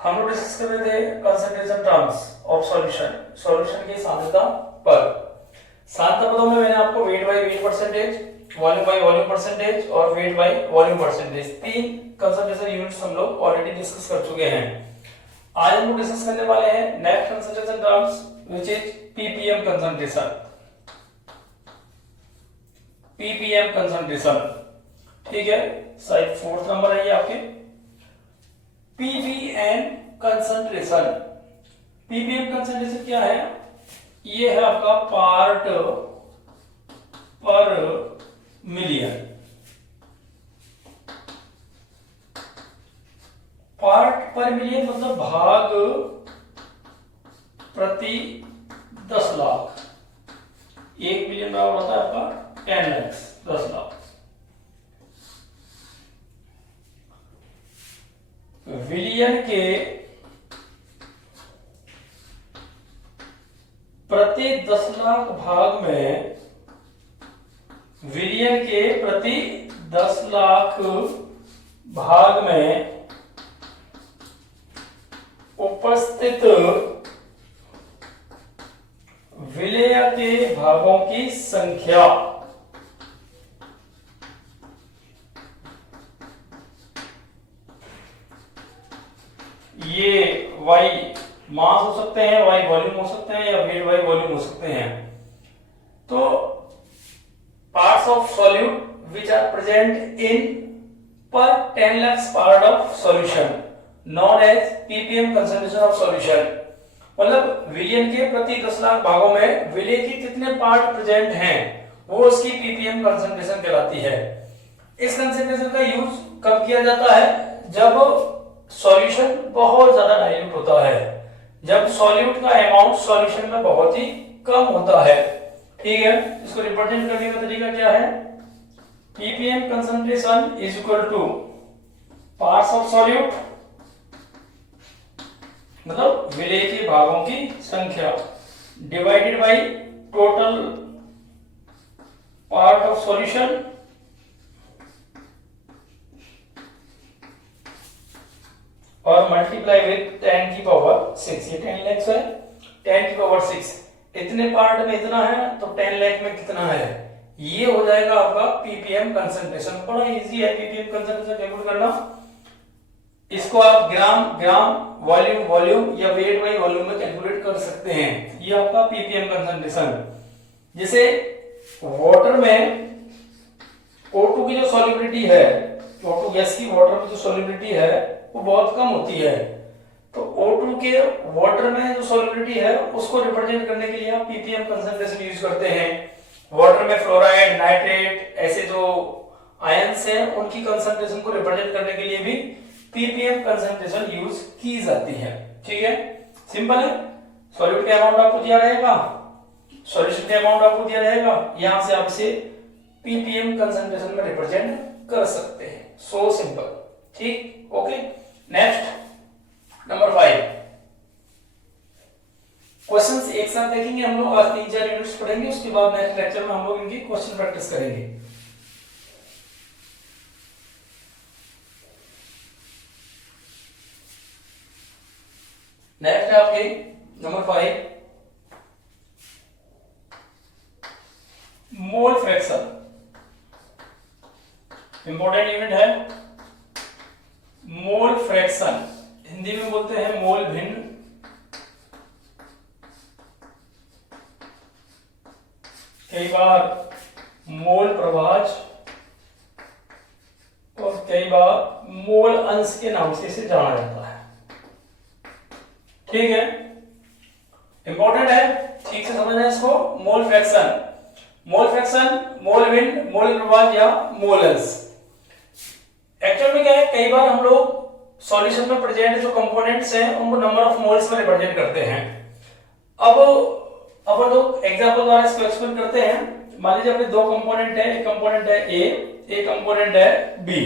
हम लोग डिस्कस कर रहे थे concentration terms of solution, solution की सांद्रता पर। सांद्रता पदों में मैंने आपको weight by weight percentage, volume by volume percentage और वेट बाय वॉल्यूम परसेंटेज, तीन कंसंट्रेशन यूनिट्स हम लोग ऑलरेडी डिस्कस कर चुके हैं। आज हम लोग डिस्कस करने वाले हैं next concentration terms which is ppm concentration. Ppm concentration, ठीक है, साइड 4 नंबर है ये आपके। पीपीएम कंसंट्रेशन, पीपीएम कंसंट्रेशन क्या है? ये है आपका पार्ट पर मिलियन। पार्ट पर मिलियन मतलब भाग प्रति 10 लाख। 1 मिलियन बराबर होता है आपका 10 लाख, 10 लाख। विलियन के प्रति 10 लाख भाग में, विलियन के प्रति 10 लाख भाग में उपस्थित विलेय के भागों की संख्या ये वाई मास हो सकते हैं, वाई वॉल्यूम हो सकते हैं या वेट बाई वॉल्यूम हो सकते हैं। तो parts of solute which are present in per 10 lakhs part of solution known as PPM concentration of solution. मतलब विलियन के प्रति 10 लाख भागों में विलेय के कितने पार्ट प्रेजेंट हैं वो उसकी पीपीएम कंसंट्रेशन कहलाती है। इस कंसंट्रेशन का यूज कब किया जाता है? जब सॉल्यूशन बहुत ज्यादा डाइल्यूट होता है, जब सॉल्यूट का अमाउंट सॉल्यूशन में बहुत ही कम होता है। ठीक है, इसको रिप्रेजेंट करने का तरीका क्या है? Ppm concentration is equal two parts of solute मतलब विलेय के भागों की संख्या divided by total part of solution और मल्टीप्लाई विद 10 की पावर 6। ये 10 लाख है, 10 की पावर 6। इतने पार्ट में इतना है तो 10 लाख में कितना है, ये हो जाएगा आपका पीपीएम कंसंट्रेशन। बड़ा इजी है पीपीएम कंसंट्रेशन कैलकुलेट करना। इसको आप ग्राम ग्राम, वॉल्यूम वॉल्यूम या वेट बाई वॉल्यूम में कैलकुलेट कर सकते हैं। ये आपका पीपीएम कंसंट्रेशन। जैसे वाटर में O2 की जो सॉल्युबिलिटी है, O2 गैस की वाटर में जो सॉल्युबिलिटी है वो बहुत कम होती है, तो O2 के वाटर में जो सॉल्युबिलिटी है उसको रिप्रेजेंट करने के लिए आप पीपीएम कंसंट्रेशन यूज करते हैं। वाटर में फ्लोराइड, नाइट्रेट ऐसे जो आयंस हैं उनकी कंसंट्रेशन को रिप्रेजेंट करने के लिए भी पीपीएम कंसंट्रेशन यूज की जाती है। ठीक है, सिंपल है। सॉल्यूट का अमाउंट आपको दिया रहेगा, सॉल्यूशन का अमाउंट आपको दिया रहेगा, यहां से आप इसे पीपीएम कंसंट्रेशन में रिप्रेजेंट कर सकते हैं। So simple. ठीक, ओके। नेक्स्ट नंबर 5 क्वेश्चंस एक साथ देखेंगे हम लोग। आज 3-4 यूनिट्स पढ़ेंगे, उसके बाद नेक्स्ट लेक्चर में हम लोग इनकी क्वेश्चन प्रैक्टिस करेंगे। नेक्स्ट है आपके number 5 mole fraction. Important unit है मोल फ्रैक्शन। हिंदी में बोलते हैं मोल भिन्न। कई बार मोल प्रभाज और कई बार मोल अंश के नाम से इसे जाना जाता है। ठीक है, इंपॉर्टेंट है, ठीक से समझना है इसको। मोल फ्रैक्शन, मोल फ्रैक्शन, मोल भिन्न, मोल प्रभाज या मोल अंश। एक्चुअल में क्या है, कई बार हम लोग सॉल्यूशन में प्रेजेंट जो कंपोनेंट्स हैं उनको नंबर ऑफ मोल्स में रिप्रेजेंट करते हैं। अब अपन लोग एग्जांपल द्वारा इसको एक्सप्लेन करते हैं। मान लीजिए अपने दो कंपोनेंट है, एक कंपोनेंट है ए, एक कंपोनेंट है बी।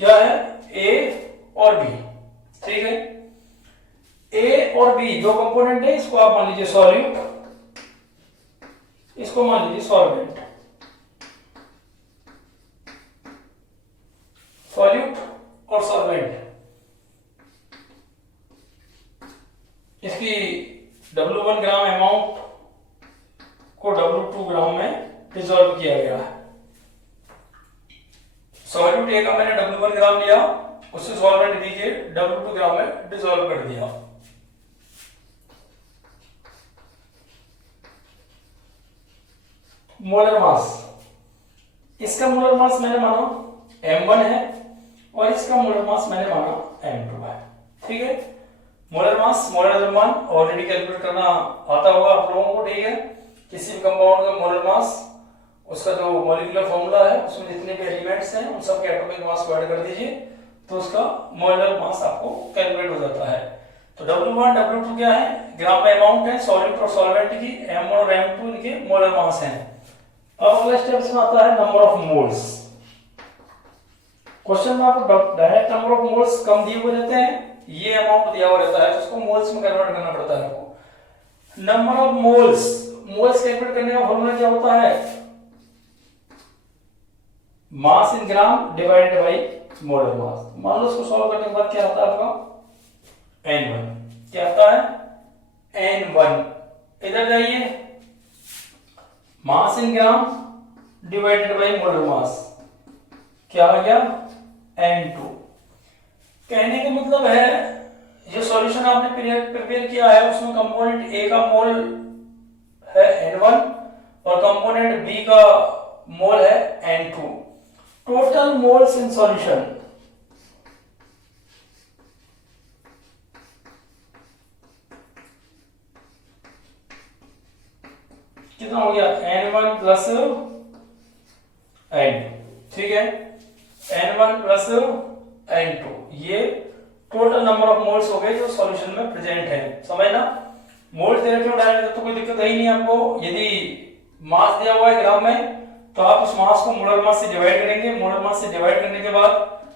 क्या है? ए और बी। ठीक है, ए और बी दो कंपोनेंट है, इसको आप मान लीजिए सॉल्यूट, इसको मान लीजिए सॉल्वेंट। सॉल्यूट और सॉल्वेंट W1 ग्राम अमाउंट को W2 ग्राम में डिसॉल्व किया गया है। सॉल्यूट ए का मैंने W1 ग्राम लिया, उसे सॉल्वेंट बी के W2 ग्राम में डिसॉल्व कर दिया। मोलर मास, इसका मोलर मास मैंने माना m1 है और इसका मोलर मास मैंने माना m2 है। ठीक है, मोलर मास मोलर द्रव्यमान ऑलरेडी कैलकुलेट करना आता होगा आप लोगों को। ठीक है, किसी भी कंपाउंड का मोलर मास, उसका जो मॉलिक्यूलर फॉर्मूला है उसमें जितने भी एलिमेंट्स हैं उन सब के एटॉमिक मास को ऐड कर दीजिए तो उसका मोलर मास आपको कैलकुलेट हो जाता है। तो W1 W2 क्या है, ग्राम में अमाउंट है सॉल्यूट और सॉल्वेंट की, M1 और M2 इनके मोलर मास हैं। अब अगला स्टेप में आता है नंबर ऑफ मोल्स। क्वेश्चन में आपको डायरेक्ट नंबर ऑफ मोल्स कम दिए हुए रहते हैं, ये अमाउंट दिया हुआ रहता है तो उसको मोल्स में कन्वर्ट करना पड़ता है आपको। Number of moles, moles calculate करने का फॉर्मूला क्या होता है, mass in gram divided by molar mass. मान लो इसको सॉल्व करने के बाद क्या आता है आपका N1, क्या आता है N1। इधर जाइए, mass in gram divided by molar mass, क्या आ गया N2। कहने का मतलब है जो सॉल्यूशन आपने प्रिपेयर किया है उसमें कंपोनेंट A का मोल है N1 और कंपोनेंट B का मोल है N2। Total moles in solution कितना हो गया N1 प्लस N2। ठीक है, N1 प्लस N2, ये टोटल नंबर ऑफ मोल्स हो गए जो सॉल्यूशन में प्रेजेंट है। समझना, मोल्स दे रखे हो डायरेक्ट तो कोई दिक्कत है ही नहीं आपको। यदि मास दिया हुआ है ग्राम में तो आप उस मास को मोलर मास से डिवाइड करेंगे, मोलर मास से डिवाइड करने के बाद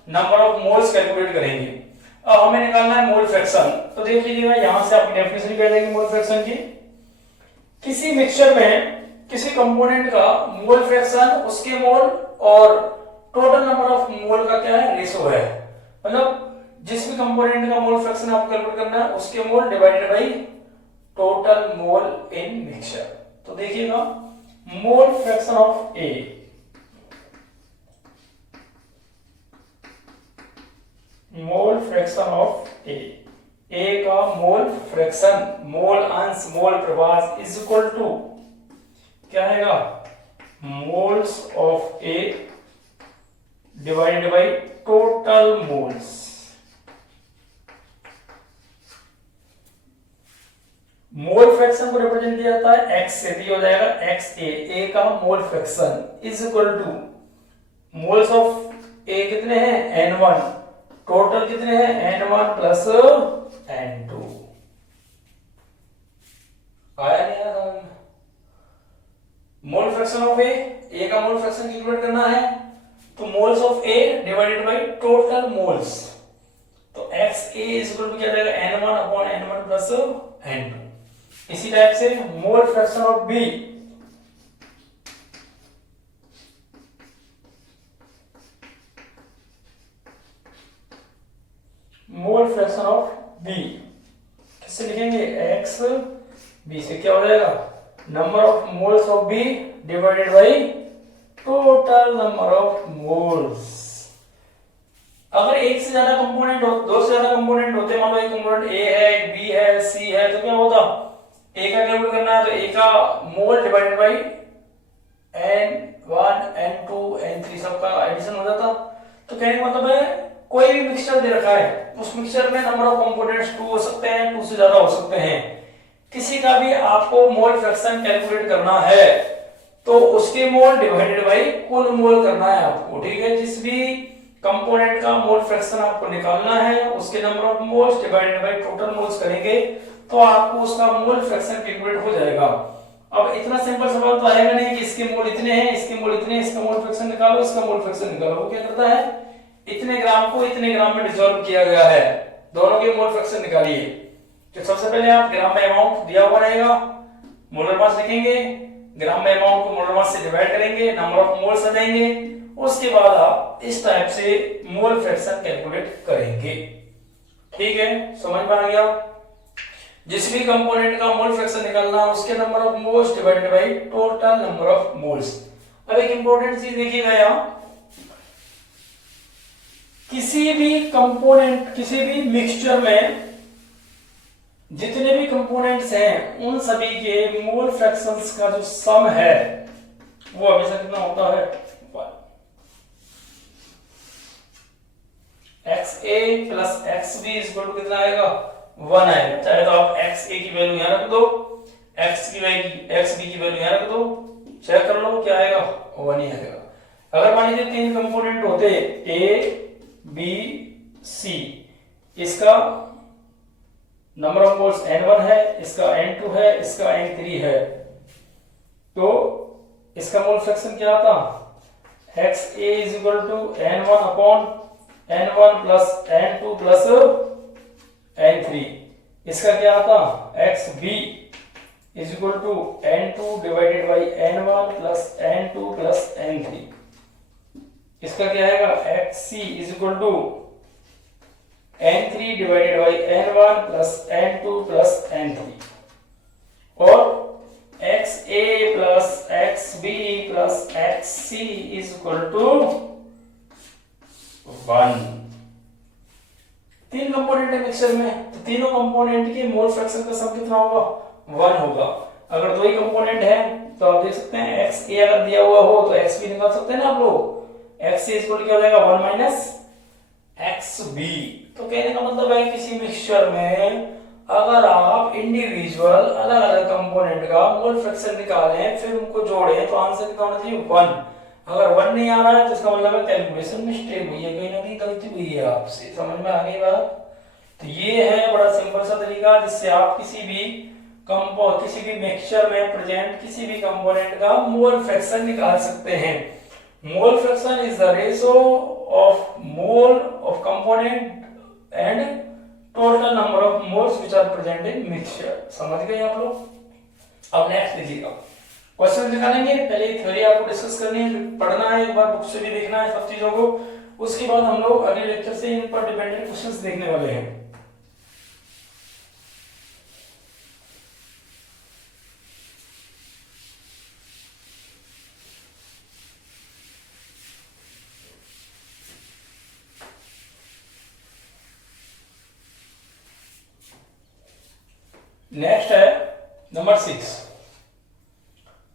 नंबर ऑफ मोल्स कैलकुलेट करेंगे। अब हमें निकालना है मोल फ्रैक्शन। तो देख लीजिएगा, यहां से आप डेफिनेशन निकाल देंगे मोल फ्रैक्शन की। किसी मिक्सचर में किसी कंपोनेंट का मोल फ्रैक्शन उसके मोल और टोटल नंबर ऑफ मोल का क्या है, रेशो है। मतलब जिस भी कंपोनेंट का मोल फ्रैक्शन आपको कैलकुलेट करना है उसके मोल divided by total mole in mixture. तो देखिएगा, mole fraction of A, mole fraction of A का मोल फ्रैक्शन, मोल अंश मोल प्रभाज इज इक्वल टू क्या आएगा, moles of A divided by total moles. Mole fraction को रिप्रेजेंट किया जाता है x से, तो हो जाएगा XA का मोल fraction is equal two moles of A कितने हैं N1, टोटल कितने हैं N1 प्लस N2। आया नहीं आया समझ में? मोल फ्रैक्शन ऑफ A का मोल फ्रैक्शन कैलकुलेट करना है तो moles of A divided by total moles, तो XA इज इक्वल टू क्या जाएगा N1 upon N1 plus N2। इसी टाइप से mole fraction of B, mole fraction of B किससे लिखेंगे, X B से क्या हो जाएगा, number of moles of B divided by total number of moles. अगर एक से ज्यादा कंपोनेंट हो, दो से ज्यादा कंपोनेंट होते, मान लो एक कंपोनेंट A है, एक B है, C है, तो क्या होता, A का कैलकुलेट करना है तो A का मोल divided by N1 N2 N3 सबका एडिशन हो जाता। तो कहने का मतलब है कोई भी मिक्सचर दे रखा है, उस मिक्सचर में नंबर ऑफ कंपोनेंट्स 2 हो सकते हैं, 2 से ज्यादा हो सकते हैं। किसी का भी आपको मोल फ्रैक्शन कैलकुलेट करना है तो उसके मोल डिवाइडेड बाय कुल मोल करना है आपको। ठीक है, जिस भी कंपोनेंट का मोल फ्रैक्शन आपको निकालना है उसके number of moles divided by total moles करेंगे तो आपको उसका मोल फ्रैक्शन कैलकुलेट हो जाएगा। अब इतना सिंपल सवाल तो आएगा नहीं कि इसके मोल इतने हैं, इसके मोल इतने हैं, इसका मोल फ्रैक्शन निकालो, इसका मोल फ्रैक्शन निकालो। वो क्या करता है, इतने ग्राम को इतने ग्राम में डिसॉल्व किया गया है, दोनों के मोल फ्रैक्शन निकालिए। तो सबसे पहले आप ग्राम में अमाउंट दिया हुआ रहेगा, मोलर मास लिखेंगे, ग्राम में अमाउंट को मोलर मास से डिवाइड करेंगे, नंबर ऑफ मोल्स आ जाएंगे, उसके बाद आप इस टाइप से मोल फ्रैक्शन कैलकुलेट करेंगे। ठीक है, समझ में आ गया। जिस भी कंपोनेंट का मोल फ्रैक्शन निकालना उसके number of moles divided by total number of moles. अब एक इंपॉर्टेंट चीज देखिएगा यहां, किसी भी कंपोनेंट, किसी भी मिक्सचर में जितने भी कंपोनेंट्स हैं उन सभी के मोल फ्रैक्शंस का जो सम है वो हमेशा कितना होता है, XA plus XB equal to कितना आएगा, 1 आएगा। चाहे तो आप XA की वैल्यू यहां रख दो, XB की वैल्यू यहां रख दो, चेक कर लो क्या आएगा, 1 ही आएगा। अगर मान लीजिए 3 कंपोनेंट होते A B C, इसका नंबर ऑफ मोल्स N1 है, इसका N2 है, इसका N3 है, तो इसका मोल फ्रैक्शन क्या आता, XA is equal to N1 upon N1 plus N2 plus N3। इसका क्या आता, XB is equal to N2 divided by N1 plus N2 plus N3। इसका क्या आएगा, XC is equal to N3 divided by N1 plus N2 plus N3। और XA plus XB plus XC is equal to 1। 3 component है mixture में, तो तीनों component के mole fraction का सम कितना होगा, 1 होगा। अगर 2 ही कंपोनेंट है तो आप देख सकते हैं XA अगर दिया हुआ हो तो XB निकाल सकते हैं ना आप लोग। XA इक्वल क्या हो जाएगा, 1 माइनस XB। तो कहने का मतलब है किसी मिक्सचर में अगर आप इंडिविजुअल अलग अलग कंपोनेंट का मोल फ्रैक्शन निकालें फिर उनको जोड़ें तो आंसर कितना होना चाहिए, 1। अगर 1 नहीं आ रहा है तो इसका मतलब है कैलकुलेशन मिस्टेक हुई है, कहीं ना कहीं गलती हुई है आपसे। समझ में आ गई बात। तो ये है बड़ा सिंपल सा तरीका जिससे आप किसी भी मिक्सचर में प्रेजेंट किसी भी कंपोनेंट का मोल फ्रैक्शन निकाल सकते हैं। Mole fraction is the ratio of mole of component and total number of moles which are present in mixture. समझ गए आप लोग। अब नेक्स्ट देखिएगा, क्वेश्चन निकालेंगे। पहले थ्योरी आपको डिस्कस करनी है, पढ़ना है, एक बार बुक से भी देखना है सब चीजों को। उसके बाद हम लोग अगले लेक्चर से इन पर डिपेंडेंट क्वेश्चंस देखने वाले हैं। नेक्स्ट है नंबर 6,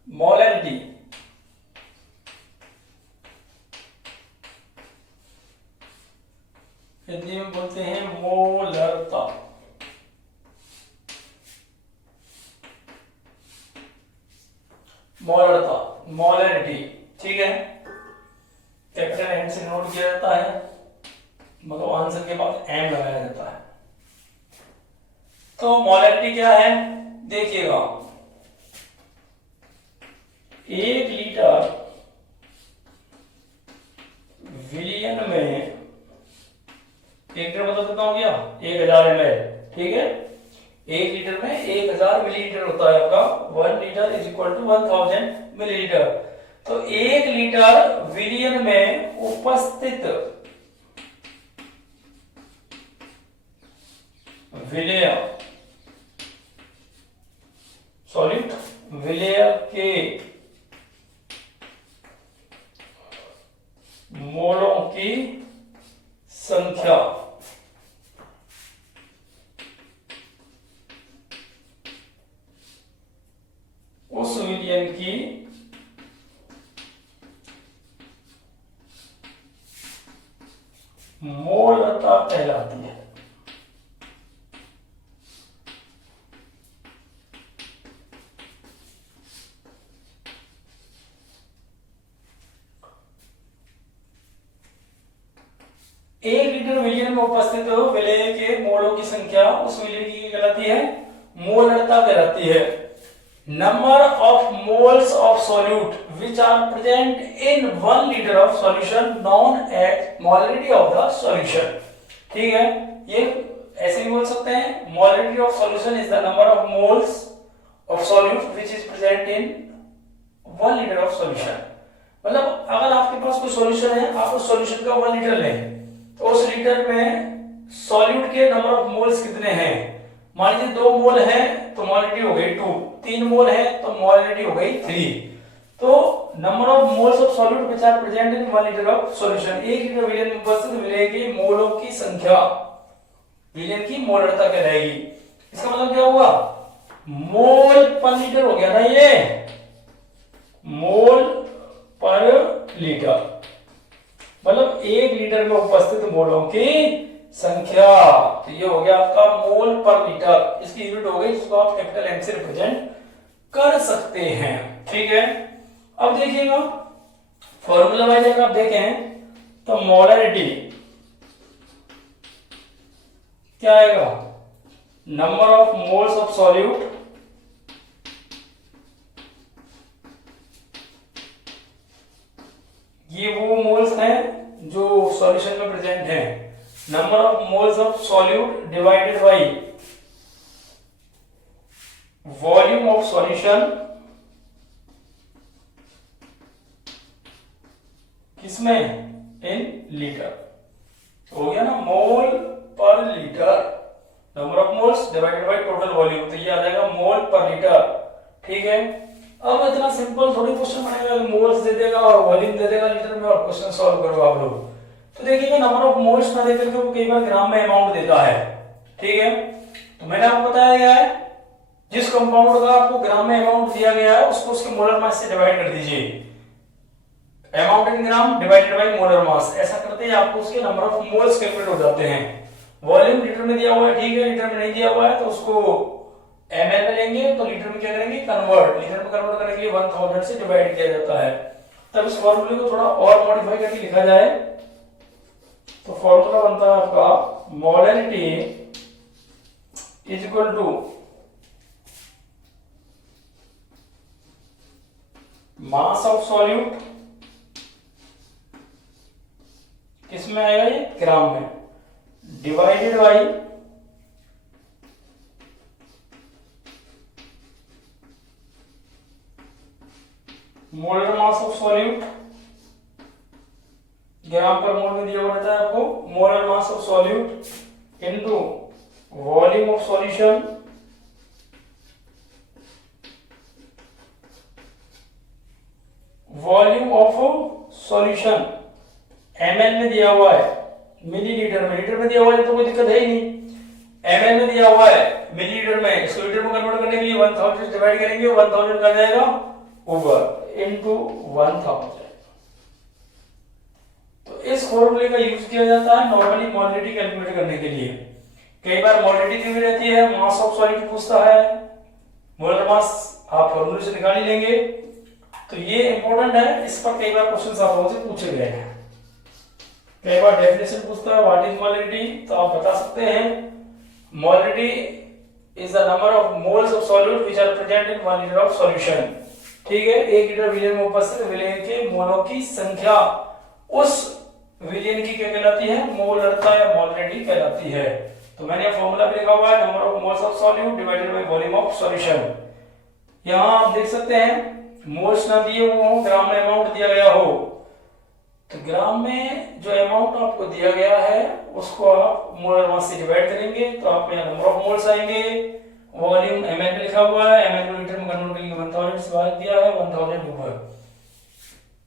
मोलैरिटी। हिंदी में बोलते हैं मोलरता। मोलरता, मोलैरिटी, ठीक है। कैपिटल एम से नोट किया जाता है, मतलब आंसर के बाद एम लगाया जाता है। तो मोलैरिटी क्या है देखिएगा, 1 लीटर विलियन में, 1 लीटर मतलब कितना हो गया, 1000 ml, ठीक है। 1 लीटर में 1000 मिलीलीटर होता है आपका। 1 litre is equal to 1000 millilitre. तो 1 लीटर विलियन में उपस्थित विलेय, सॉलिड विलेय के मोलों की संख्या उस विलियन की मोलता कहलाती है। एक लीटर विलियन में उपस्थित विलेय के मोलों की संख्या उस विलियन की कहलाती है, मोलता कहलाती है। Number of moles of solute which are present in 1 litre of solution known as molarity of the solution, ठीक है। ये ऐसे भी बोल सकते हैं, molarity of solution is the number of moles of solute which is present in 1 litre of solution. मतलब अगर आपके पास कोई सॉल्यूशन है, आप उस सॉल्यूशन का 1 लीटर लें तो उस लीटर में सॉल्यूट के नंबर ऑफ मोल्स कितने हैं, मान लीजिए 2 मोल है तो मोलरिटी हो गई 2, 3 मोल है तो मोलरिटी हो गई 3। तो number of moles of solute which are present in 1 litre of solution, 1 litre विलयन में उपस्थित विलय के मोलों की संख्या विलयन की मोलरता कहलाएगी। इसका मतलब क्या हुआ, मोल पर लीटर हो गया ना, ये मोल पर लीटर मतलब 1 लीटर में उपस्थित मोलों की संख्या। तो ये हो गया आपका मोल पर लीटर, इसकी यूनिट हो गई जिसको आप कैपिटल एम से रिप्रेजेंट कर सकते हैं। ठीक है, अब देखिएगा फॉर्मूला वाइज अगर आप देखें तो मोलरिटी क्या आएगा, number of moles of solute ये वो मोल्स हैं जो सॉल्यूशन में प्रेजेंट हैं, number of moles of solute divided by volume of solution किसमें, इन लीटर। हो गया ना, मोल पर litre, number of moles divided by total volume, तो ये आ जाएगा मोल पर लीटर। ठीक है, अब इतना सिंपल थोड़ी क्वेश्चन बनेगा, मोल्स दे देगा और वॉल्यूम दे देगा लीटर में और क्वेश्चन सॉल्व करो आप लोग। तो देखिए नंबर ऑफ मोल्स ना देकर के वो कई बार ग्राम में अमाउंट देता है। ठीक है, तो मैंने आपको बताया गया है जिस कंपाउंड का आपको ग्राम में अमाउंट दिया गया है उसको उसके मोलर मास से डिवाइड कर दीजिए, amount in gram divided by molar मास, ऐसा करते ही आपको उसके नंबर ऑफ मोल्स कैलकुलेट हो जाते हैं। वॉल्यूम लीटर में दिया हुआ है, ठीक है, लीटर में नहीं दिया हुआ है तो उसको ml में लेंगे, तो लीटर में क्या करेंगे, कन्वर्ट, लीटर में कन्वर्ट करने के लिए 1000 से डिवाइड किया जाता है। तब इस फॉर्मूले को थोड़ा और मॉडिफाई करके लिखा जाए तो फॉर्मूला बनता है आपका molarity is equal to mass of solute, किसमें आएगा ये, ग्राम में, divided by molar mass of solute, gram पर मोल में दिया हुआ रहता है आपको, molar mass of solute into volume of solution volume of solution ml में दिया हुआ है, मिलीलीटर में, लीटर में दिया हुआ है तो कोई दिक्कत है ही नहीं, ml में दिया हुआ है मिलीलीटर में, इसको लीटर में कन्वर्ट करने के लिए 1000 से डिवाइड करेंगे, 1000 का जाएगा ओवर इनटू 1000। तो इस फॉर्मूले का यूज किया जाता है नॉर्मली मोलरिटी कैलकुलेट करने के लिए। कई बार मोलरिटी दी हुई रहती है, मास ऑफ सॉल्यूट पूछता है, मोलर मास आप फॉर्मूले से निकाल ही लेंगे। तो ये इंपॉर्टेंट है, इस पर कई बार क्वेश्चंस आप लोगों से पूछे गए हैं। कई बार डेफिनेशन पूछता है व्हाट इज मोलरिटी, तो आप बता सकते हैं molarity is the number of moles of solute which are present in 1 litre of solution. ठीक है, 1 लीटर विलयन में उपस्थित विलयन के मोलों की संख्या उस विलयन की क्या कहलाती है, मोलरता या मोलरिटी कहलाती है। तो मैंने ये फॉर्मूला भी लिखा हुआ है, number of moles of solute divided by volume of solution. यहां आप देख सकते हैं मोल्स ना दिए हुए हो, ग्राम में अमाउंट दिया गया हो, तो ग्राम में जो अमाउंट आपको दिया गया है उसको आप मोलर मास से डिवाइड करेंगे तो आपको यहाँ नंबर ऑफ मोल्स आएंगे। वॉल्यूम ml में लिखा हुआ है, ml को लीटर में कन्वर्ट करके 1000 से भाग दिया है, 1000 ऊपर।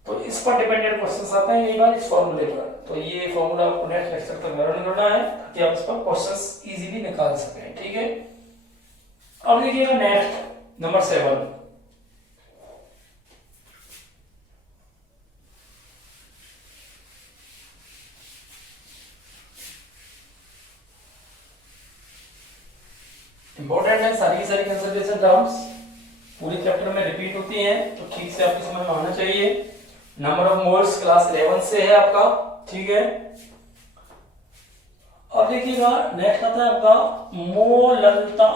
तो इस पर डिपेंडेंट क्वेश्चंस आते हैं कई बार इस फॉर्मूले पर। तो ये फॉर्मूला आपको नेक्स्ट लेक्चर तक लर्न करना है ताकि आप इस पर क्वेश्चंस इजीली निकाल सकें। ठीक है, अब देखिएगा नेक्स्ट नंबर 7। इंपॉर्टेंट है, सारी की सारी कंसंट्रेशन टर्म्स पूरी चैप्टर में रिपीट होती हैं तो ठीक से आपकी समझ में आना चाहिए। नंबर ऑफ मोल्स क्लास 11 से है आपका। ठीक है, अब देखिएगा नेक्स्ट आता है आपका मोलरता।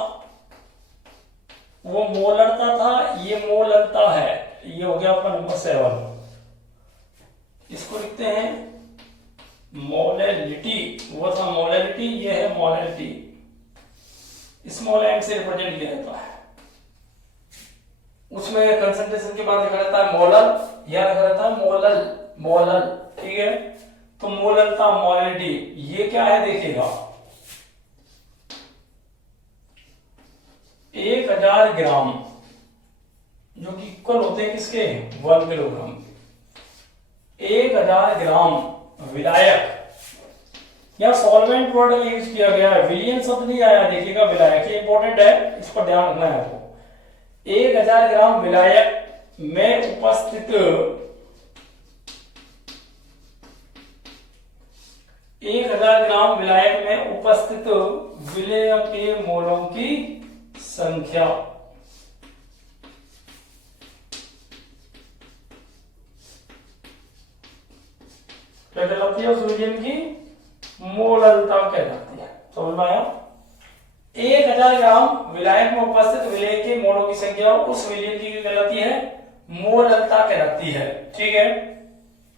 वो मोलरता था, ये मोलरता है, ये हो गया आपका नंबर 7। इसको लिखते हैं मोलैलिटी, वो था मोलैलिटी, ये है मोलैलिटी, स्मॉल m से रिप्रेजेंट किया जाता है। उसमें कंसंट्रेशन के बाद लिखा रहता है मोलर या लिखा रहता है मोलल, मोलल। ठीक है, तो मोलरता मोलैलिटी ये क्या है देखिएगा, 1000 ग्राम, जो कि इक्वल होते हैं किसके, 1 किलोग्राम। 1000 ग्राम विलायक या सॉल्वेंट वर्ड यूज किया गया है, विलियन शब्द नहीं आया, देखिएगा विलायक, ये इंपॉर्टेंट है, इस पर ध्यान रखना है आपको। 1000 ग्राम विलायक में उपस्थित 1000 ग्राम विलायक में उपस्थित विलेय के मोलों की संख्या। क्या कहलाती है उस विलयन की, मोललता कहलाती है। समझ में आया? 1000 ग्राम विलायक में उपस्थित विलेय के मोलों की संख्या उस विलयन की क्या कहलाती है, मोललता कहलाती है। ठीक है।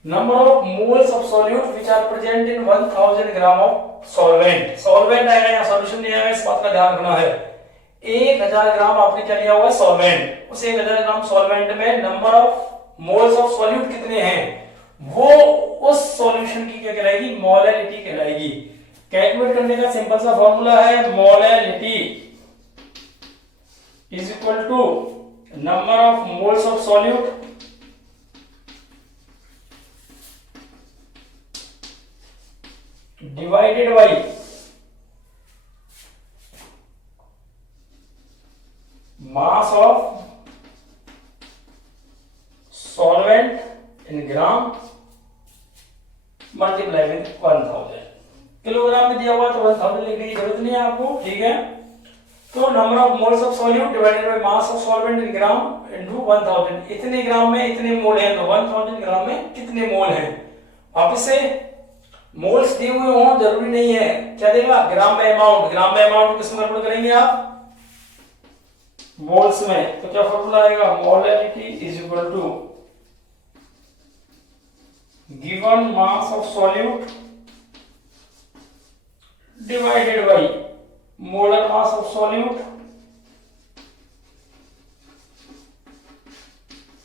Number of moles of solute which are present in 1000 gram of solvent. Solvent आएगा या सॉल्यूशन नहीं आएगा, इस बात का ध्यान रखना है। 1000 ग्राम आपने क्या लिया हुआ है, सॉल्वेंट। उस 1000 ग्राम सॉल्वेंट में number of moles of solute कितने हैं, वो उस सॉल्यूशन की क्या कहलाएगी, मोलैलिटी कहलाएगी। कैलकुलेट करने का सिंपल सा फॉर्मूला है, molality is equal to number of moles of solute divided by mass of solvent in gram multiply with 1000। Kilogram में दिया हुआ तो 1000 लिखने की जरूरत नहीं है आपको। ठीक है। तो number of moles of solute divided by mass of solvent in gram into 1000। इतने ग्राम में इतने मोल हैं, तो 1000 ग्राम में कितने मोल हैं। वापस से मोल्स दिए हुए हों जरूरी नहीं है, क्या देगा, ग्राम में अमाउंट। ग्राम में अमाउंट किस में कन्वर्ट करेंगे आप, मोल्स में। तो क्या फॉर्मूला आएगा, molality is equal to given mass of solute divided by molar mass of solute,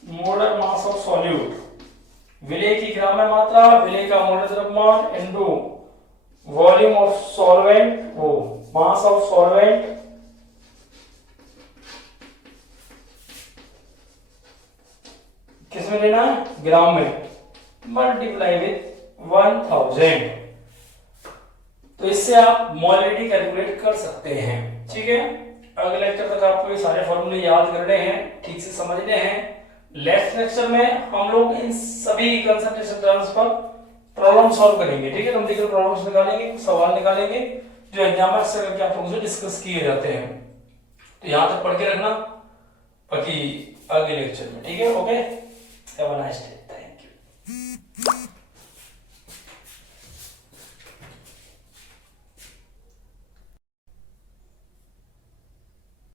molar mass of solute, विलेय की ग्राम में मात्रा, विलेय का मोलर द्रव्यमान इनटू वॉल्यूम ऑफ सॉल्वेंट, वो मास ऑफ सॉल्वेंट किसमें लेना है, ग्राम में, मल्टीप्लाई विद 1000। तो इससे आप मोलैलिटी कैलकुलेट कर सकते हैं। ठीक है। अगले लेक्चर तक आपको ये सारे फॉर्मूले याद करने हैं, ठीक से समझने हैं। नेक्स्ट लेक्चर में हम लोग इन सभी कंसंट्रेशन टर्म्स पर प्रॉब्लम सॉल्व करेंगे। ठीक है। हम देखिए प्रॉब्लम्स निकालेंगे, सवाल निकालेंगे जो एग्जाम से करके आप लोगों से डिस्कस किए जाते हैं। तो यहां तक पढ़ के रखना, बाकी अगले लेक्चर में। ठीक है। Okay, have a nice day.